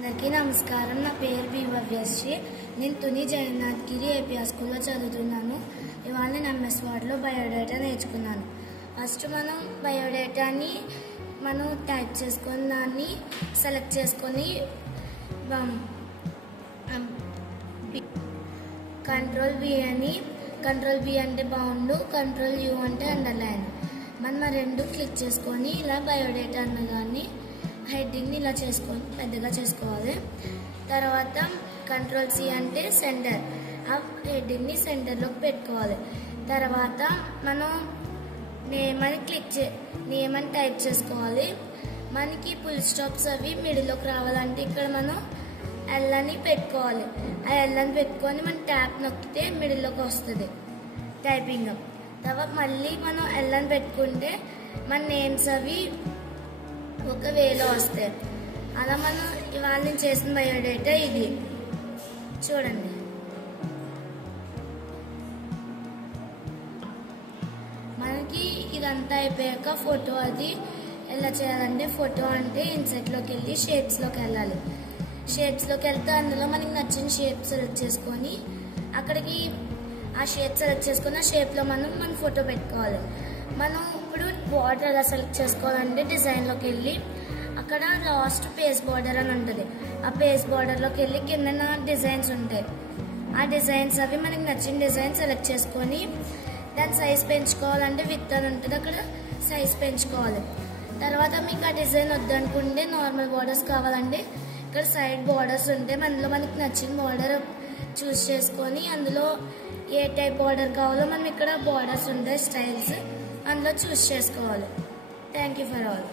అందరికీ నమస్కారం. నా పేరు బి భవ్యశ్రీ. నేను తుని జగన్నాథగిరి ఏపీఆర్ స్కూల్లో చదువుతున్నాను. ఇవాళ నేను ఎంఎస్ వర్డ్లో బయోడేటా నేర్చుకున్నాను. ఫస్ట్ మనం బయోడేటాని టైప్ చేసుకొని దాన్ని సెలెక్ట్ చేసుకొని కంట్రోల్ బి అంటే బౌండ్, కంట్రోల్ యూ అంటే అండర్లైన్. మనం రెండు క్లిక్ చేసుకొని ఇలా బయోడేటా అన్నదాన్ని హెడ్డింగ్ని ఇలా చేసుకొని పెద్దగా చేసుకోవాలి. తర్వాత కంట్రోల్ సి అంటే సెంటర్, ఆ హెడ్డింగ్ని సెంటర్లోకి పెట్టుకోవాలి. తర్వాత మనం నేమ్ అని టైప్ చేసుకోవాలి. మనకి ఫుల్ స్టాప్స్ అవి మిడిల్లోకి రావాలంటే ఇక్కడ మనం ఎల్ అని పెట్టుకోవాలి. ఆ ఎల్ అని పెట్టుకొని మనం ట్యాప్ నొక్కితే మిడిల్లోకి వస్తుంది టైపింగ్. తర్వాత మళ్ళీ మనం ఎల్ అని పెట్టుకుంటే మన నేమ్స్ అవి ఒక వేలో వస్తాయి. అలా మనం ఇవాళ నేను చేసిన బయోడేటా ఇది చూడండి. మనకి ఇదంతా అయిపోయాక ఫోటో అది ఎలా చేయాలంటే, ఫోటో అంటే ఇన్సెట్లోకి వెళ్ళి షేప్స్లోకి వెళ్ళాలి. షేప్స్లోకి వెళ్తే అందులో మనకి నచ్చిన షేప్ సెలెక్ట్ చేసుకొని అక్కడికి ఆ షేప్ సెలెక్ట్ చేసుకొని ఆ షేప్లో మన ఫోటో పెట్టుకోవాలి. మనం ఇప్పుడు బార్డర్ ఎలా సెలెక్ట్ చేసుకోవాలంటే డిజైన్లోకి వెళ్ళి అక్కడ లాస్ట్ పేస్ బార్డర్ అని ఉంటుంది. ఆ పేస్ బార్డర్లోకి వెళ్ళి కింద డిజైన్స్ ఉంటాయి. ఆ డిజైన్స్ అవి మనకి నచ్చిన డిజైన్ సెలెక్ట్ చేసుకొని దాని సైజ్ పెంచుకోవాలంటే విత్ అని ఉంటుంది, అక్కడ సైజ్ పెంచుకోవాలి. తర్వాత మీకు ఆ డిజైన్ వద్దనుకుంటే నార్మల్ బార్డర్స్ కావాలంటే ఇక్కడ సైడ్ బార్డర్స్ ఉంటాయి. అందులో మనకి నచ్చిన బార్డర్ చూస్ చేసుకొని అందులో ఏ టైప్ బార్డర్ కావాలో మనం ఇక్కడ బార్డర్స్ ఉంటాయి స్టైల్స్, అందులో చూస్ చేసుకోవాలి. Thank you for all.